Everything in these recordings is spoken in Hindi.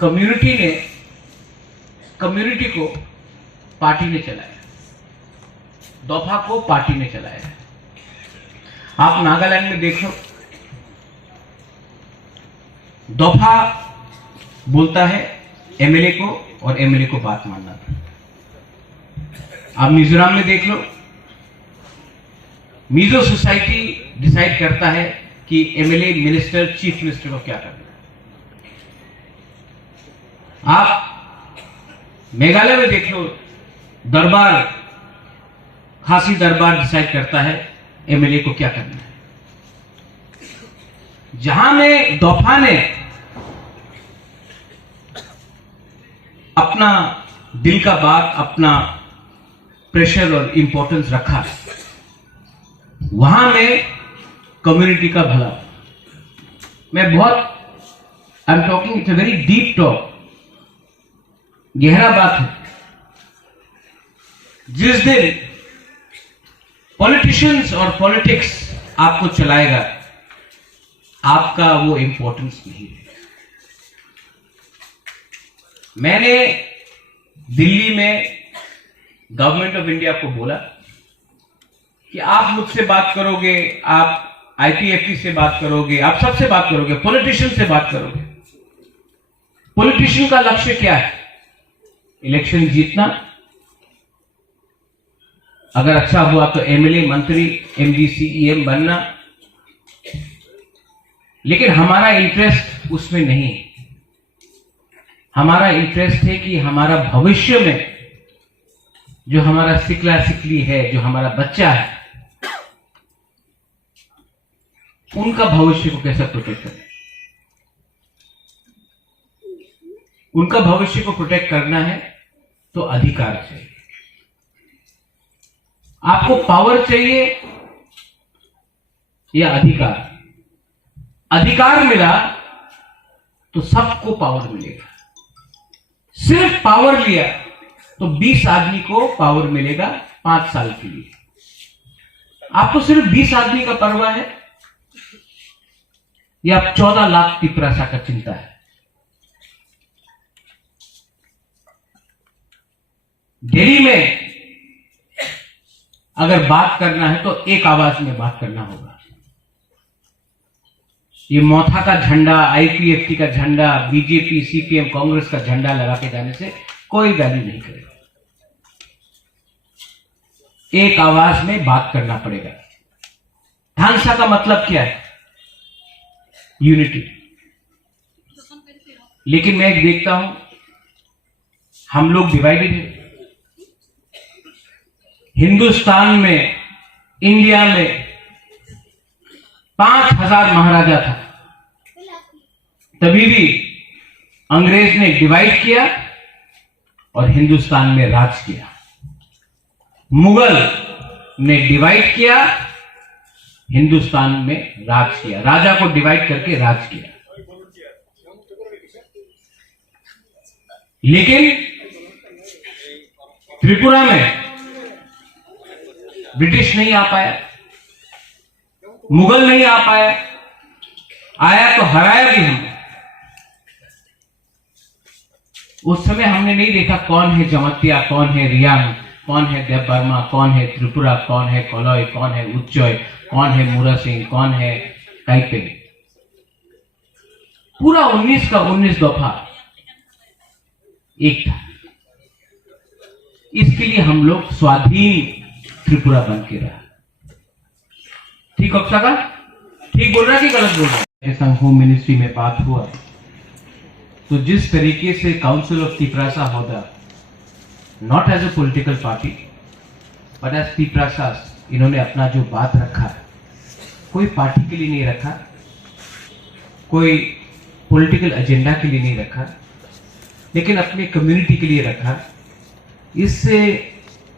कम्युनिटी को पार्टी ने चलाया, दफा को पार्टी ने चलाया। आप नागालैंड में देखो, दफा बोलता है एमएलए को और एमएलए को बात मानना था। आप मिजोरम में देख लो, मिजो सोसाइटी डिसाइड करता है कि एमएलए मिनिस्टर चीफ मिनिस्टर को क्या करना है। आप मेघालय में देख लो, दरबार, खासी दरबार डिसाइड करता है एमएलए को क्या करना है। जहां में दफा ने अपना दिल का बात, अपना प्रेशर और इंपॉर्टेंस रखा, वहां में कम्युनिटी का भला। मैं बहुत I am talking, it's a very deep talk, गहरा बात है। जिस दिन पॉलिटिशियंस और पॉलिटिक्स आपको चलाएगा, आपका वो इंपॉर्टेंस नहीं है। मैंने दिल्ली में गवर्नमेंट ऑफ इंडिया को बोला कि आप मुझसे बात करोगे, आप आईपीएफटी से बात करोगे, आप सबसे बात करोगे, पॉलिटिशियन से बात करोगे। पॉलिटिशियन का लक्ष्य क्या है? इलेक्शन जीतना, अगर अच्छा हुआ तो एमएलए, मंत्री, एमडी, सीईएम बनना। लेकिन हमारा इंटरेस्ट उसमें नहीं है। हमारा इंटरेस्ट है कि हमारा भविष्य में जो हमारा सिकला सिकली है, जो हमारा बच्चा है, उनका भविष्य को कैसे प्रोटेक्ट करें। उनका भविष्य को प्रोटेक्ट करना है तो अधिकार चाहिए। आपको पावर चाहिए या अधिकार? अधिकार मिला तो सबको पावर मिलेगा। सिर्फ पावर लिया तो 20 आदमी को पावर मिलेगा 5 साल के लिए। आपको सिर्फ 20 आदमी का परवाह है या 14 लाख तिपरासा का चिंता है? दिल्ली में अगर बात करना है तो एक आवाज में बात करना होगा। ये मौथा का झंडा, आईपीएफटी का झंडा, बीजेपी, सीपीएम, कांग्रेस का झंडा लगा के जाने से कोई वैल्यू नहीं करेगा। एक आवाज में बात करना पड़ेगा। ढांसा का मतलब क्या है? यूनिटी। लेकिन मैं एक देखता हूं, हम लोग डिवाइडेड हैं। हिंदुस्तान में, इंडिया में 5000 महाराजा था, तभी भी अंग्रेज ने डिवाइड किया और हिंदुस्तान में राज किया। मुगल ने डिवाइड किया, हिंदुस्तान में राज किया। राजा को डिवाइड करके राज किया। लेकिन त्रिपुरा में ब्रिटिश नहीं आ पाया, मुगल नहीं आ पाया, आया तो हराया भी हमने। उस समय हमने नहीं देखा कौन है जमतिया, कौन है रियांग, कौन है देव बर्मा, कौन है त्रिपुरा, कौन है कोलोई, कौन है उच्चोय, कौन है मुरा सिंह, कौन है टाइपे। पूरा 19 का 19 दफा एक था। इसके लिए हम लोग स्वाधीन त्रिपुरा बन के रहा। ठीक अक्सा का ठीक बोल रहा है कि गलत बोल रहा है? ऐसा होम मिनिस्ट्री में बात हुआ तो जिस तरीके से काउंसिल ऑफ तिपरासा होगा, not as a political party but as Tiprasa, इन्होंने अपना जो बात रखा, कोई पार्टी के लिए नहीं रखा, कोई पॉलिटिकल एजेंडा के लिए नहीं रखा, लेकिन अपने कम्युनिटी के लिए रखा। इससे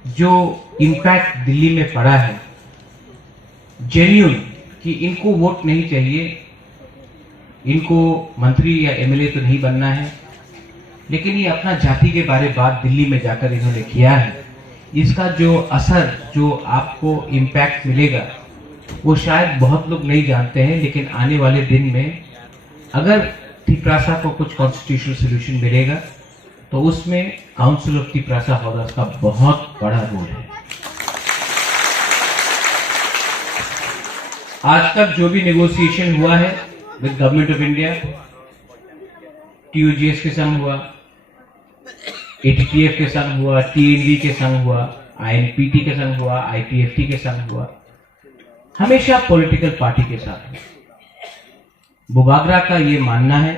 जो इम्पैक्ट दिल्ली में पड़ा है जेन्युइन, कि इनको वोट नहीं चाहिए, इनको मंत्री या एमएलए तो नहीं बनना है, लेकिन ये अपना जाति के बारे बात दिल्ली में जाकर इन्होंने किया है। इसका जो असर, जो आपको इम्पैक्ट मिलेगा, वो शायद बहुत लोग नहीं जानते हैं। लेकिन आने वाले दिन में अगर तिप्रासा को कुछ कॉन्स्टिट्यूशनल सोल्यूशन मिलेगा तो उसमें काउंसिल ऑफ तिप्रासा हौदास का बहुत बड़ा रोल है। आज तक जो भी नेगोशिएशन हुआ है with government of India, TUGS के संग हुआ, ATTF के संग हुआ, TNV के संग हुआ, INPT के संग हुआ, IPFT के संग हुआ, हमेशा पॉलिटिकल पार्टी के साथ हुआ। बुबागरा का ये मानना है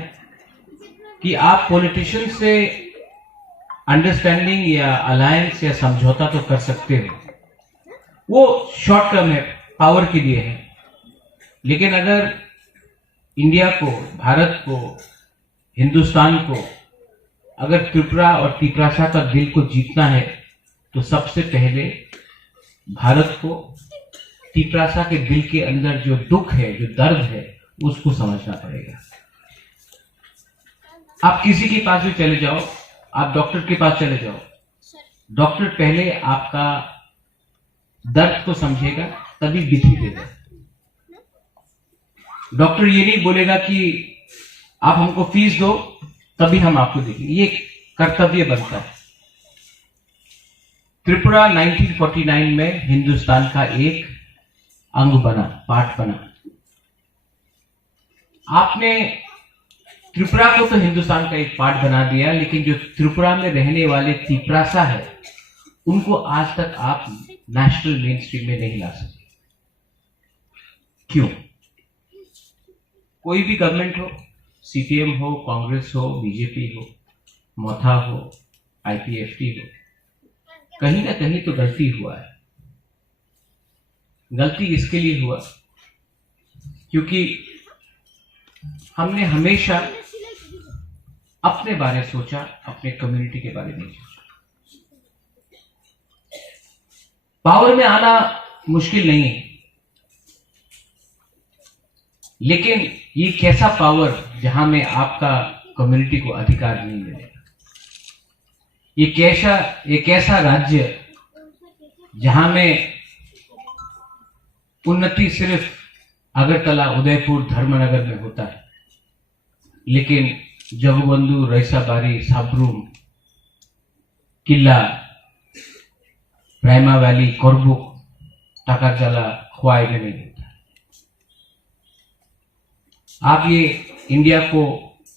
कि आप पॉलिटिशियन से अंडरस्टैंडिंग या अलायंस या समझौता तो कर सकते हो, वो शॉर्ट टर्म है, पावर के लिए है, लेकिन अगर इंडिया को, भारत को, हिंदुस्तान को अगर त्रिपुरा और तिप्रासा का दिल को जीतना है तो सबसे पहले भारत को तिप्रासा के दिल के अंदर जो दुख है, जो दर्द है, उसको समझना पड़ेगा। आप किसी के पास भी चले जाओ, आप डॉक्टर के पास चले जाओ, डॉक्टर पहले आपका दर्द को समझेगा तभी विधि देगा। डॉक्टर ये नहीं बोलेगा कि आप हमको फीस दो तभी हम आपको देंगे, ये कर्तव्य बनता है। त्रिपुरा 1949 में हिंदुस्तान का एक अंग बना, पार्ट बना। आपने त्रिपुरा को तो हिंदुस्तान का एक पार्ट बना दिया, लेकिन जो त्रिपुरा में रहने वाले तिप्रासा है उनको आज तक आप नेशनल मेन स्ट्रीम में नहीं ला सके। क्यों? कोई भी गवर्नमेंट हो, CPM हो, कांग्रेस हो, BJP हो, मोथा हो, IPFT हो, कहीं ना कहीं तो गलती हुआ है। गलती इसके लिए हुआ क्योंकि हमने हमेशा अपने बारे में सोचा, अपने कम्युनिटी के बारे में सोचा। पावर में आना मुश्किल नहीं है, लेकिन ये कैसा पावर जहां में आपका कम्युनिटी को अधिकार नहीं मिलेगा। ये कैसा राज्य जहां में उन्नति सिर्फ अगरतला, उदयपुर, धर्मनगर में होता है, लेकिन जगबंधु, रईसाबारी, साब्रूम, किला, प्राइमा वैली, कोरबुक, टाकाचाला, ख्वाई में नहीं होता। आप ये इंडिया को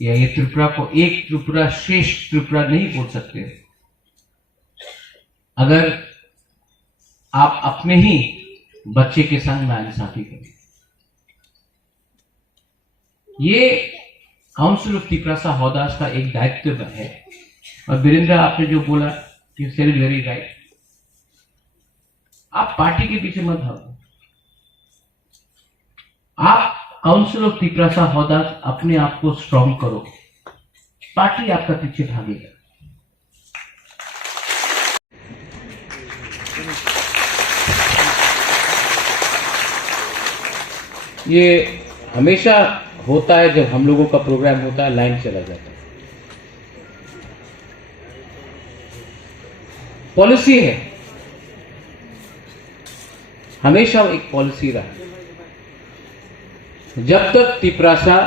या ये त्रिपुरा को एक त्रिपुरा श्रेष्ठ त्रिपुरा नहीं बोल सकते अगर आप अपने ही बच्चे के संग नाइंसाफी करें। ये काउंसिल ऑफ तिप्रासा हौदास का एक दायित्व है। और वीरेंद्र, आपने जो बोला यू सेड वेरी राइट, आप पार्टी के पीछे मत भागो, आप काउंसिल ऑफ तिप्रासा हौदास अपने आप को स्ट्रॉन्ग करो, पार्टी आपका पीछे भागेगा। ये हमेशा होता है, जब हम लोगों का प्रोग्राम होता है लाइन चला जाता है। पॉलिसी है, हमेशा एक पॉलिसी रहा। जब तक तिप्रासा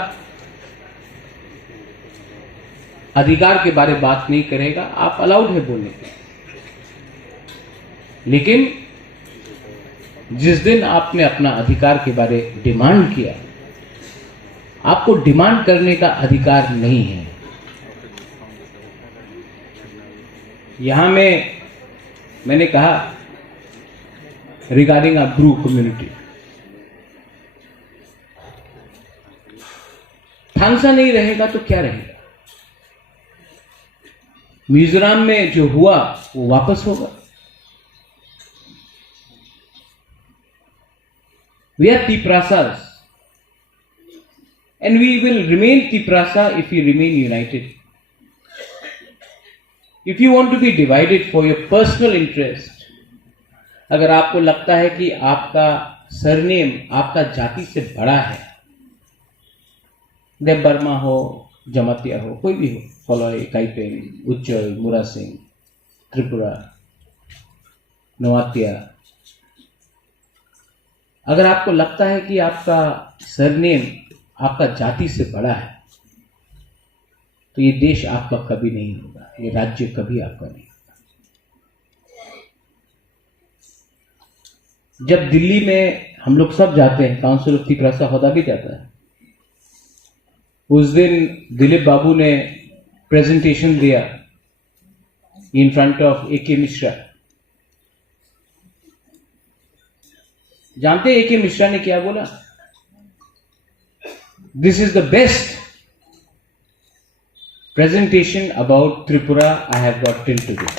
अधिकार के बारे में बात नहीं करेगा, आप अलाउड है बोलने के, लेकिन जिस दिन आपने अपना अधिकार के बारे डिमांड किया, आपको डिमांड करने का अधिकार नहीं है। यहां में मैंने कहा रिगार्डिंग अ ब्रू कम्युनिटी, थांगसा नहीं रहेगा तो क्या रहेगा? मिजोरम में जो हुआ वो वापस होगा। We are Tiprasas, and we will remain Tiprasa if we remain united. If you want to be divided for your personal interest, अगर आपको लगता है कि आपका सरनेम आपका जाति से बड़ा है, देव वर्मा हो, जमातिया हो, कोई भी हो, फलोई, काइपेंग, उच्चल, मुरा सिंह, त्रिपुरा, नवातिया, अगर आपको लगता है कि आपका सरनेम आपका जाति से बड़ा है, तो ये देश आपका कभी नहीं होगा, ये राज्य कभी आपका नहीं होगा। जब दिल्ली में हम लोग सब जाते हैं, काउंसिल ऑफ तिपरासा होदा भी जाता है, उस दिन दिलीप बाबू ने प्रेजेंटेशन दिया इन फ्रंट ऑफ ए के मिश्रा। जानते हैं ए के मिश्रा ने क्या बोला? This is the best presentation about Tripura I have got till today.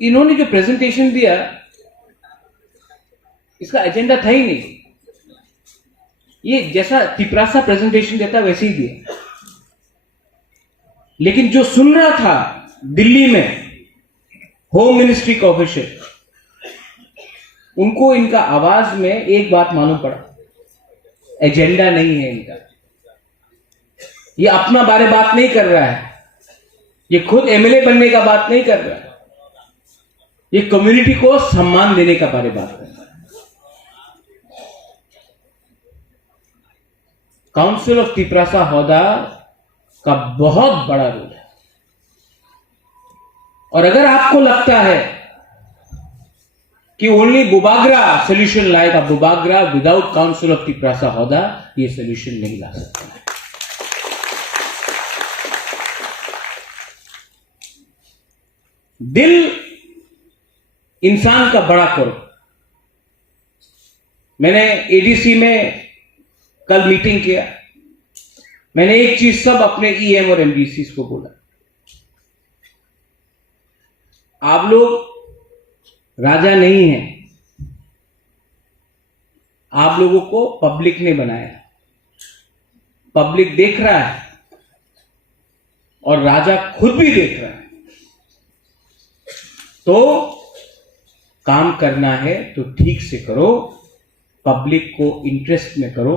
इन्होंने जो प्रेजेंटेशन दिया, इसका एजेंडा था ही नहीं। ये जैसा तिपरासा प्रेजेंटेशन देता वैसे ही दिया, लेकिन जो सुन रहा था दिल्ली में होम मिनिस्ट्री का ऑफिसर, उनको इनका आवाज में एक बात मालूम पड़ा, एजेंडा नहीं है इनका। ये अपना बारे बात नहीं कर रहा है, ये खुद एमएलए बनने का बात नहीं कर रहा है, ये कम्युनिटी को सम्मान देने का बारे बात कर रहा है। काउंसिल ऑफ तिपरासा हौदा का बहुत बड़ा रोल है। और अगर आपको लगता है कि ओनली बुबागरा सोल्यूशन लाएगा, Bubagra without council of Tiprasa Hoda ये सोल्यूशन नहीं ला सकता है। दिल इंसान का बड़ा करो। मैंने एडीसी में कल मीटिंग किया, मैंने एक चीज सब अपने ईएम और एमडीसी को बोला, आप लोग राजा नहीं है, आप लोगों को पब्लिक ने बनाया, पब्लिक देख रहा है और राजा खुद भी देख रहा है। तो काम करना है तो ठीक से करो, पब्लिक को इंटरेस्ट में करो।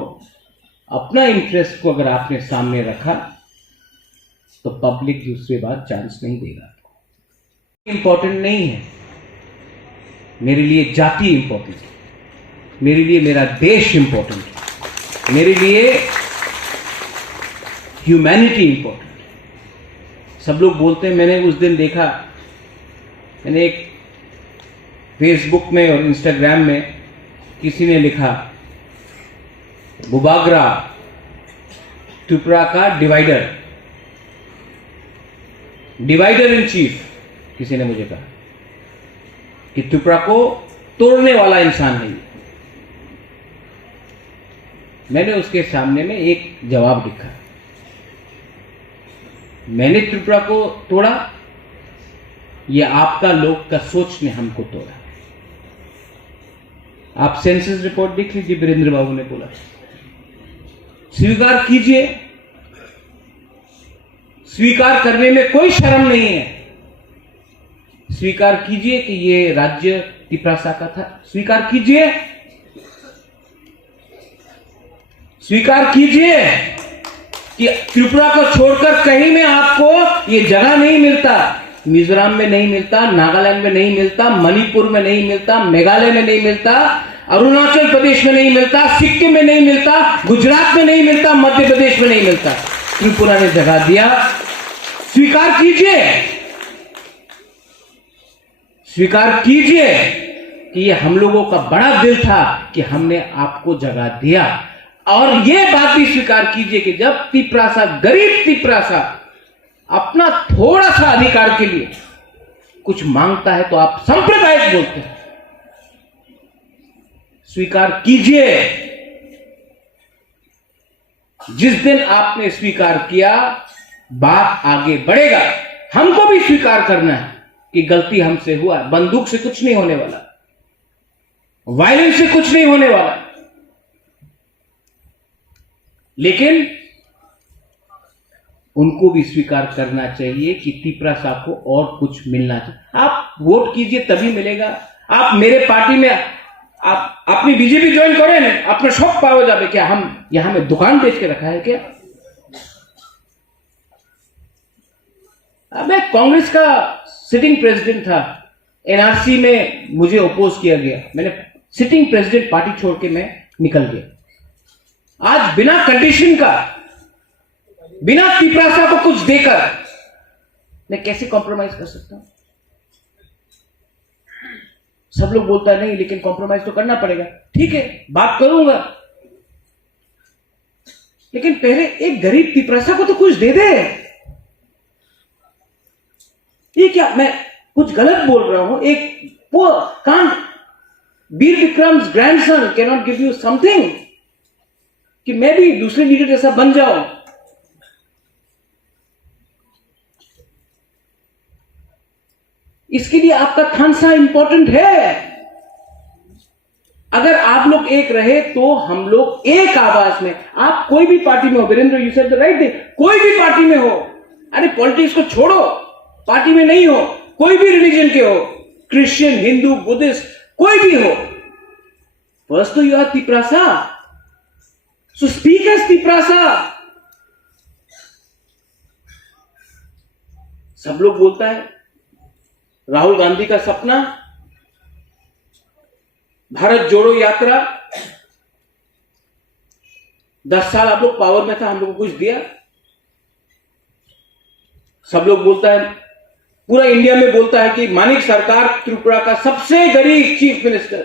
अपना इंटरेस्ट को अगर आपने सामने रखा तो पब्लिक दूसरी बार चांस नहीं देगा। इंपॉर्टेंट नहीं है मेरे लिए, जाति इंपॉर्टेंट है मेरे लिए, मेरा देश इंपॉर्टेंट है मेरे लिए, ह्यूमैनिटी इंपॉर्टेंट है। सब लोग बोलते हैं, मैंने उस दिन देखा, मैंने एक फेसबुक में और इंस्टाग्राम में किसी ने लिखा, बुबागरा त्रिपुरा का डिवाइडर इन चीफ। किसी ने मुझे कहा कि त्रिपुरा को तोड़ने वाला इंसान है। मैंने उसके सामने में एक जवाब लिखा, मैंने त्रिपुरा को तोड़ा, यह आपका लोग का सोच ने हमको तोड़ा। आप सेंसस रिपोर्ट देख लीजिए, वीरेंद्र बाबू ने बोला, स्वीकार कीजिए, स्वीकार करने में कोई शर्म नहीं है। स्वीकार कीजिए कि ये राज्य तिपरासा का था, स्वीकार कीजिए, स्वीकार कीजिए कि त्रिपुरा को छोड़कर कहीं में आपको ये जगह नहीं मिलता। मिजोरम में नहीं मिलता, नागालैंड में नहीं मिलता, मणिपुर में नहीं मिलता, मेघालय में नहीं मिलता, अरुणाचल प्रदेश में नहीं मिलता, सिक्किम में नहीं मिलता, गुजरात में नहीं मिलता, मध्य प्रदेश में नहीं मिलता। त्रिपुरा ने जगह दिया, स्वीकार कीजिए, स्वीकार कीजिए कि ये हम लोगों का बड़ा दिल था कि हमने आपको जगह दिया। और ये बात भी स्वीकार कीजिए कि जब तिपरासा, गरीब तिपरासा अपना थोड़ा सा अधिकार के लिए कुछ मांगता है तो आप सांप्रदायिक बोलते हैं। स्वीकार कीजिए, जिस दिन आपने स्वीकार किया बात आगे बढ़ेगा। हमको भी स्वीकार करना है कि गलती हमसे हुआ। बंदूक से कुछ नहीं होने वाला, वायलेंस से कुछ नहीं होने वाला, लेकिन उनको भी स्वीकार करना चाहिए कि तिपरासा को और कुछ मिलना चाहिए। आप वोट कीजिए तभी मिलेगा। आप मेरे पार्टी में आप अपनी बीजेपी ज्वाइन करें ना, अपना शौक पाओ जाए। क्या हम यहां में दुकान बेच के रखा है क्या? मैं कांग्रेस का सिटिंग प्रेसिडेंट था, एनआरसी में मुझे अपोज किया गया, मैंने सिटिंग प्रेसिडेंट पार्टी छोड़ के मैं निकल गया। आज बिना कंडीशन का, बिना तिपरासा को कुछ देकर मैं कैसे कॉम्प्रोमाइज कर सकता हूं? सब लोग बोलता है नहीं, लेकिन कॉम्प्रोमाइज तो करना पड़ेगा। ठीक है, बात करूंगा, लेकिन पहले एक गरीब तिपरासा को तो कुछ दे दे। ये क्या, मैं कुछ गलत बोल रहा हूं? एक can't Veer Vikram's grandson can not give you something कि मैं भी दूसरे लीडर जैसा बन जाऊं? इसके लिए आपका खानसा इंपॉर्टेंट है। अगर आप लोग एक रहे तो हम लोग एक आवाज में, आप कोई भी पार्टी में हो, Virendra you said the right thing, कोई भी पार्टी में हो, अरे पॉलिटिक्स को छोड़ो, पार्टी में नहीं हो, कोई भी रिलीजन के हो, क्रिश्चियन, हिंदू, बुद्धिस्ट, कोई भी हो, फर्स्ट तो you are Tiprasa, so speak as Tiprasa. सब लोग बोलता है राहुल गांधी का सपना, भारत जोड़ो यात्रा, 10 साल आप लोग पावर में था, हम लोग को कुछ दिया? सब लोग बोलता है, पूरा इंडिया में बोलता है कि मानिक सरकार त्रिपुरा का सबसे गरीब चीफ मिनिस्टर।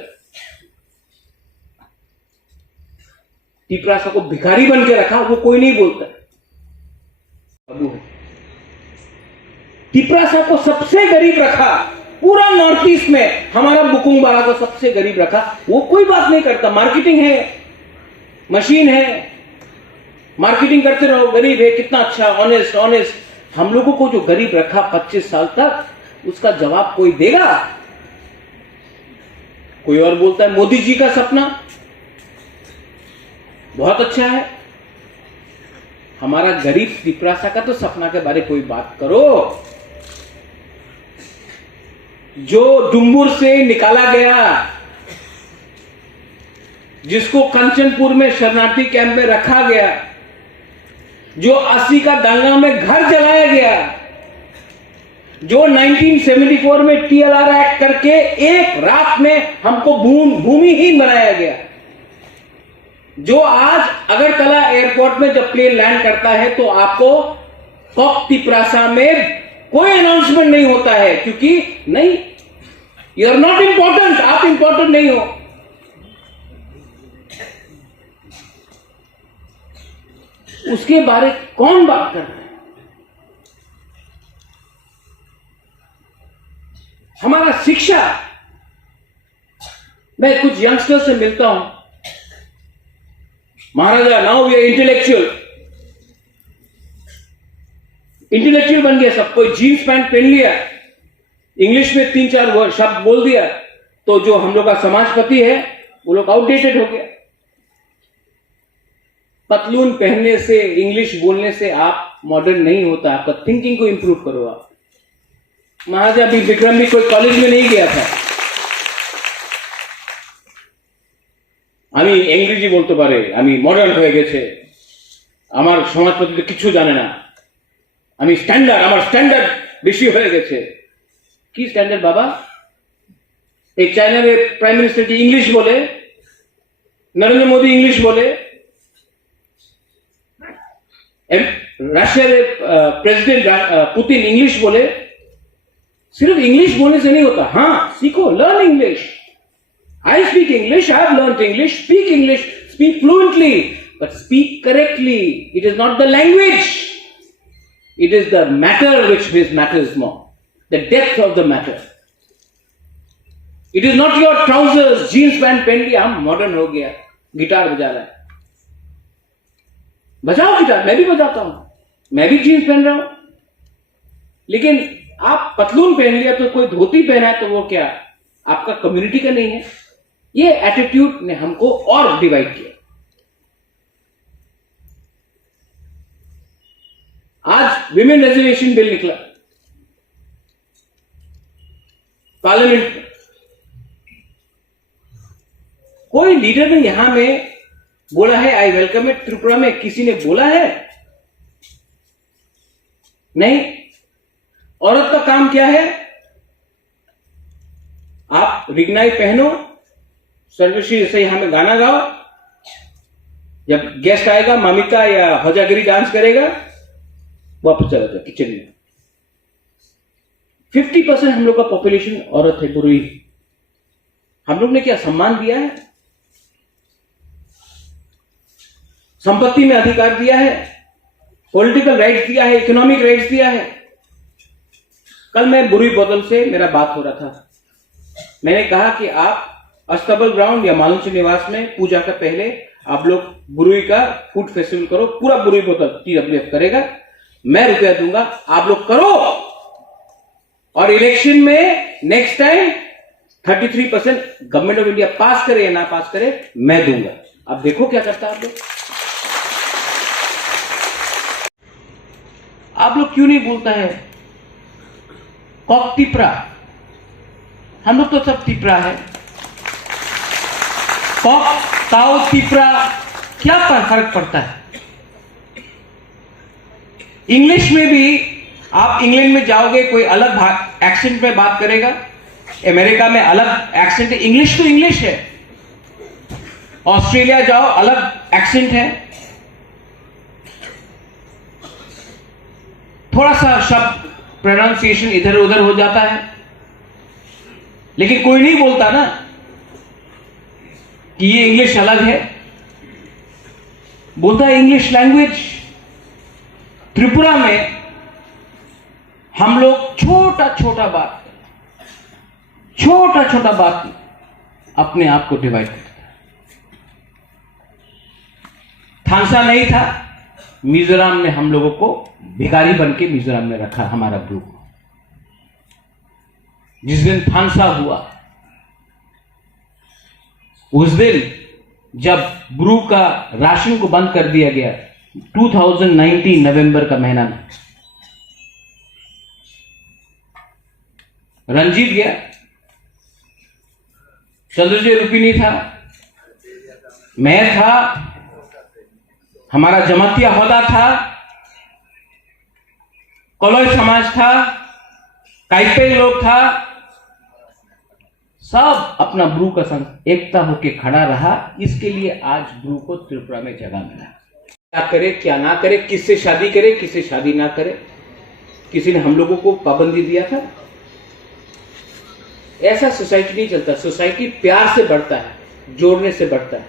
तिपरासा को भिखारी बन के रखा, वो कोई नहीं बोलता। तिपरासा को सबसे गरीब रखा, पूरा नॉर्थ ईस्ट में हमारा बुकुंग बारा को सबसे गरीब रखा, वो कोई बात नहीं करता। मार्केटिंग है, मशीन है, मार्केटिंग करते रहो, गरीब है, कितना अच्छा, ऑनेस्ट ऑनेस्ट। हम लोगों को जो गरीब रखा 25 साल तक, उसका जवाब कोई देगा? कोई और बोलता है मोदी जी का सपना बहुत अच्छा है, हमारा गरीब तिपरासा का तो सपना के बारे कोई बात करो। जो डुम्बुर से निकाला गया, जिसको कंचनपुर में शरणार्थी कैंप में रखा गया, जो 80 का दंगा में घर जलाया गया, जो 1974 में टीएलआर एक्ट करके एक रात में हमको भूमिहीन बनाया गया, जो आज अगरतला एयरपोर्ट में जब प्लेन लैंड करता है तो आपको कॉक तिपरासा में कोई अनाउंसमेंट नहीं होता है, क्योंकि नहीं, यू आर नॉट इंपॉर्टेंट, आप इंपॉर्टेंट नहीं हो। उसके बारे कौन बात कर रहा है? हमारा शिक्षा, मैं कुछ यंगस्टर से मिलता हूं, महाराजा नाउ वी आर इंटेलेक्चुअल बन गया सब, कोई जीन्स पैंट पहन लिया, इंग्लिश में 3-4 वर्ड शब्द बोल दिया, तो जो हम लोग का समाजपति है वो लोग आउटडेटेड हो गया। पतलून पहनने से, इंग्लिश बोलने से आप मॉडर्न नहीं होता, आपका थिंकिंग को इंप्रूव करो आप। महाराजा भी विक्रम भी कोई कॉलेज में नहीं गया था, আমি ইংরেজি বলতে পারে, আমি মডার্ন হয়ে গেছে, আমার সমাজপতি কিছু জানে না, আমি স্ট্যান্ডার্ড, আমার স্ট্যান্ডার্ড বেশি হয়ে গেছে। কি স্ট্যান্ডার্ড বাবা? এই চায়নার প্রাইম মিনিস্টার इंग्लिश बोले, नरेंद्र मोदी इंग्लिश बोले, रशिया प्रेसिडेंट पुतिन इंग्लिश बोले। सिर्फ इंग्लिश बोलने से नहीं होता, हाँ सीखो, learn English. I speak English, I have learnt English, speak fluently, but speak correctly. It is not the language, it is the matter which matters more, the depth of the matter. It is not your trousers, jeans pant पहन लिया, हम मॉडर्न हो गया, गिटार बजा रहा है, बजाओ गिटार, मैं भी बजाता हूं, मैं भी जीन्स पहन रहा हूं, लेकिन आप पतलून पहन लिया तो कोई धोती पहना है तो वो क्या आपका कम्युनिटी का नहीं है? ये एटीट्यूड ने हमको और डिवाइड किया। आज विमेन रिजर्वेशन बिल निकला पार्लियामेंट में, कोई लीडर ने यहां में बोला है आई वेलकम इट? त्रिपुरा में किसी ने बोला है? नहीं। औरत का काम क्या है? आप रिगनाई पहनो, सर्वश्री जैसे यहाँ में गाना गाओ, जब गेस्ट आएगा मामिका या हौजागिरी डांस करेगा, वापस चला जाए किचन में। 50% हम लोग का पॉपुलेशन औरत है, बुरी। हम लोग ने क्या सम्मान दिया है, संपत्ति में अधिकार दिया है, पॉलिटिकल राइट्स दिया है, इकोनॉमिक राइट्स दिया है। कल मैं बुरी बोतल से मेरा बात हो रहा था, मैंने कहा कि आप अस्तबल ग्राउंड या मालूम निवास में पूजा का पहले आप लोग बुरुई का फूड फेस्टिवल करो, पूरा बुरुई बोतल TWF करेगा, मैं रुपया दूंगा, आप लोग करो, और इलेक्शन में next time 33% government of India pass करे या ना पास करे, मैं दूंगा। अब देखो क्या करता है आप लोग क्यों नहीं बोलता है कॉक तिपरा? हम लोग तो सब तिपरा है। कॉक, ताओ, तिपरा, क्या फर्क पड़ता है? इंग्लिश में भी आप इंग्लैंड में जाओगे, कोई अलग एक्सेंट में बात करेगा, अमेरिका में अलग एक्सेंट है, इंग्लिश तो इंग्लिश है। ऑस्ट्रेलिया जाओ, अलग एक्सेंट है, थोड़ा सा शब्द प्रोनाउंसिएशन इधर उधर हो जाता है, लेकिन कोई नहीं बोलता ना कि ये इंग्लिश अलग है, बोलता है इंग्लिश लैंग्वेज। त्रिपुरा में हम लोग छोटा छोटा बात अपने आप को डिवाइड करते हैं। थानसा नहीं था, मिजोरम ने हम लोगों को भिखारी बन के मिजोरम में रखा, हमारा ब्रू को। जिस दिन थानसा हुआ उस दिन जब ब्रू का राशन को बंद कर दिया गया, 2019 नवंबर का महीना में, रंजीत गया, चंद्रजय रुपिनी था, मैं था, हमारा जमातिया होदा था, कलोई समाज था, काइपेंग लोग था, सब अपना ब्रू का संग एकता होके खड़ा रहा। इसके लिए आज ब्रू को त्रिपुरा में जगह मिला। क्या करे क्या ना करे, किससे शादी करे किससे शादी ना करे, किसी ने हम लोगों को पाबंदी दिया था? ऐसा सोसाइटी नहीं चलता। सोसाइटी प्यार से बढ़ता है, जोड़ने से बढ़ता है।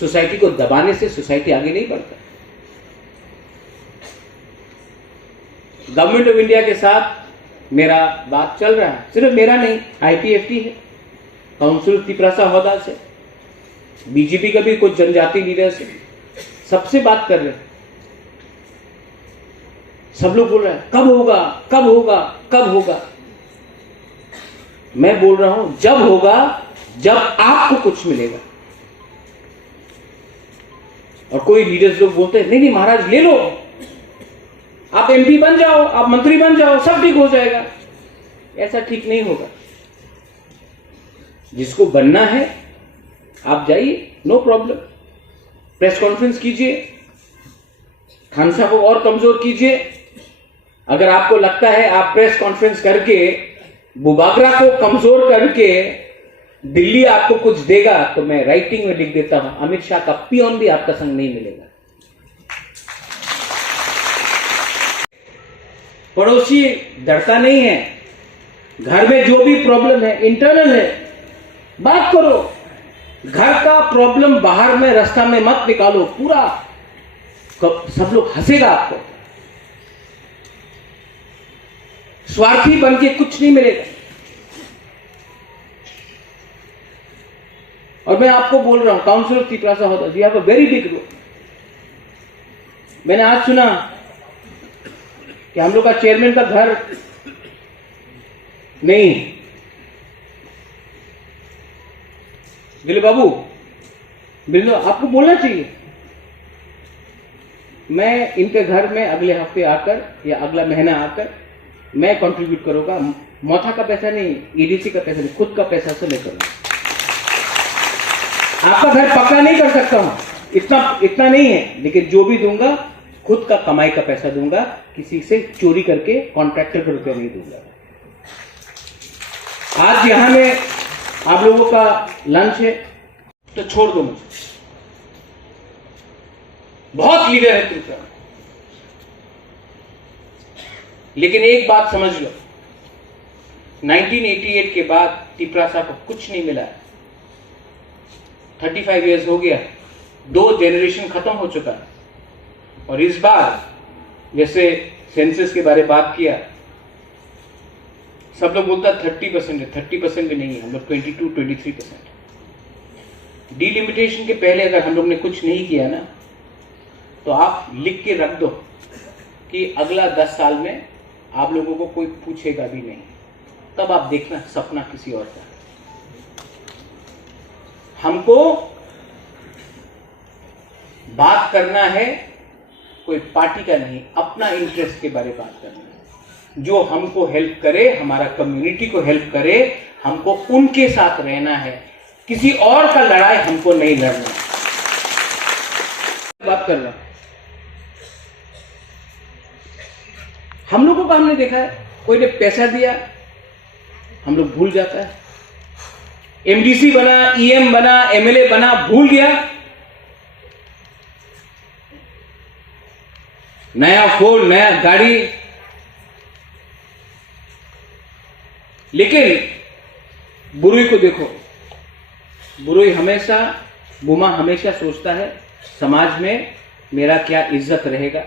सोसाइटी को दबाने से सोसाइटी आगे नहीं बढ़ता। गवर्नमेंट ऑफ इंडिया के साथ मेरा बात चल रहा है, सिर्फ मेरा नहीं, IPFT है, काउंसिल तिपरासा होदा से, बीजेपी का भी कुछ जनजाति लीडर से, सबसे बात कर रहे हैं। सब लोग बोल रहे हैं कब होगा कब होगा कब होगा। मैं बोल रहा हूं जब होगा, जब आपको कुछ मिलेगा। और कोई लीडर्स लोग बोलते हैं नहीं नहीं महाराज ले लो, आप MP बन जाओ, आप मंत्री बन जाओ, सब ठीक हो जाएगा। ऐसा ठीक नहीं होगा। जिसको बनना है आप जाइए, नो प्रॉब्लम, प्रेस कॉन्फ्रेंस कीजिए, खानसा को और कमजोर कीजिए। अगर आपको लगता है आप प्रेस कॉन्फ्रेंस करके बुबागरा को कमजोर करके दिल्ली आपको कुछ देगा, तो मैं राइटिंग में लिख देता हूं, अमित शाह का पियोन भी आपका संग नहीं मिलेगा। पड़ोसी डरता नहीं है। घर में जो भी प्रॉब्लम है इंटरनल है, बात करो। घर का प्रॉब्लम बाहर में रास्ता में मत निकालो, पूरा सब लोग हंसेगा आपको। स्वार्थी बन के कुछ नहीं मिलेगा। और मैं आपको बोल रहा हूं, काउंसिल ऑफ तिपरासा होता है, you have a very big role. मैंने आज सुना कि हम लोग का चेयरमैन का घर नहीं। दिले बाबू बिल्लो, आपको बोलना चाहिए। मैं इनके घर में अगले हफ्ते आकर या अगला महीना आकर मैं कंट्रीब्यूट करूंगा। मोथा का पैसा नहीं, EDC का पैसा नहीं, खुद का पैसा से मैं करूंगा। आपका घर पक्का नहीं कर सकता हूं, इतना नहीं है, लेकिन जो भी दूंगा खुद का कमाई का पैसा दूंगा, किसी से चोरी करके कॉन्ट्रैक्टर को रुपया नहीं दूंगा। आज यहां में आप लोगों का लंच है, तो छोड़ दो मुझे। बहुत लीडर है त्रिपुरा, लेकिन एक बात समझ लो, 1988 के बाद त्रिपुरा साहब को कुछ नहीं मिला। 35 इयर्स हो गया, 2 जनरेशन खत्म हो चुका है। और इस बार जैसे सेंसस के बारे में बात किया, सब लोग बोलता 30% है, 30% भी नहीं है, हम लोग 22-23%। डिलिमिटेशन के पहले अगर हम लोग ने कुछ नहीं किया ना, तो आप लिख के रख दो कि अगला 10 साल में आप लोगों को कोई पूछेगा भी नहीं। तब आप देखना सपना किसी और का। हमको बात करना है कोई पार्टी का नहीं, अपना इंटरेस्ट के बारे में बात करना है। जो हमको हेल्प करे, हमारा कम्युनिटी को हेल्प करे, हमको उनके साथ रहना है। किसी और का लड़ाई हमको नहीं लड़ना। बात कर रहा, हम लोगों को हमने देखा है, कोई ने पैसा दिया, हम लोग भूल जाता है। एमडीसी बना, ईएम बना, एमएलए बना, भूल गया। नया फोन, नया गाड़ी, लेकिन बुरुई को देखो, बुरुई हमेशा, बुमा हमेशा सोचता है समाज में मेरा क्या इज्जत रहेगा।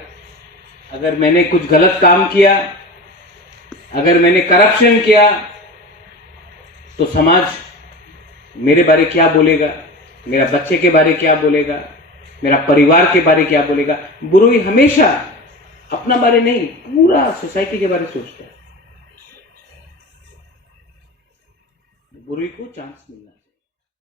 अगर मैंने कुछ गलत काम किया, अगर मैंने करप्शन किया, तो समाज मेरे बारे क्या बोलेगा, मेरा बच्चे के बारे क्या बोलेगा, मेरा परिवार के बारे क्या बोलेगा। बुरुई हमेशा अपना बारे नहीं, पूरा सोसाइटी के बारे सोचता है। बुरुई को चांस मिलना है।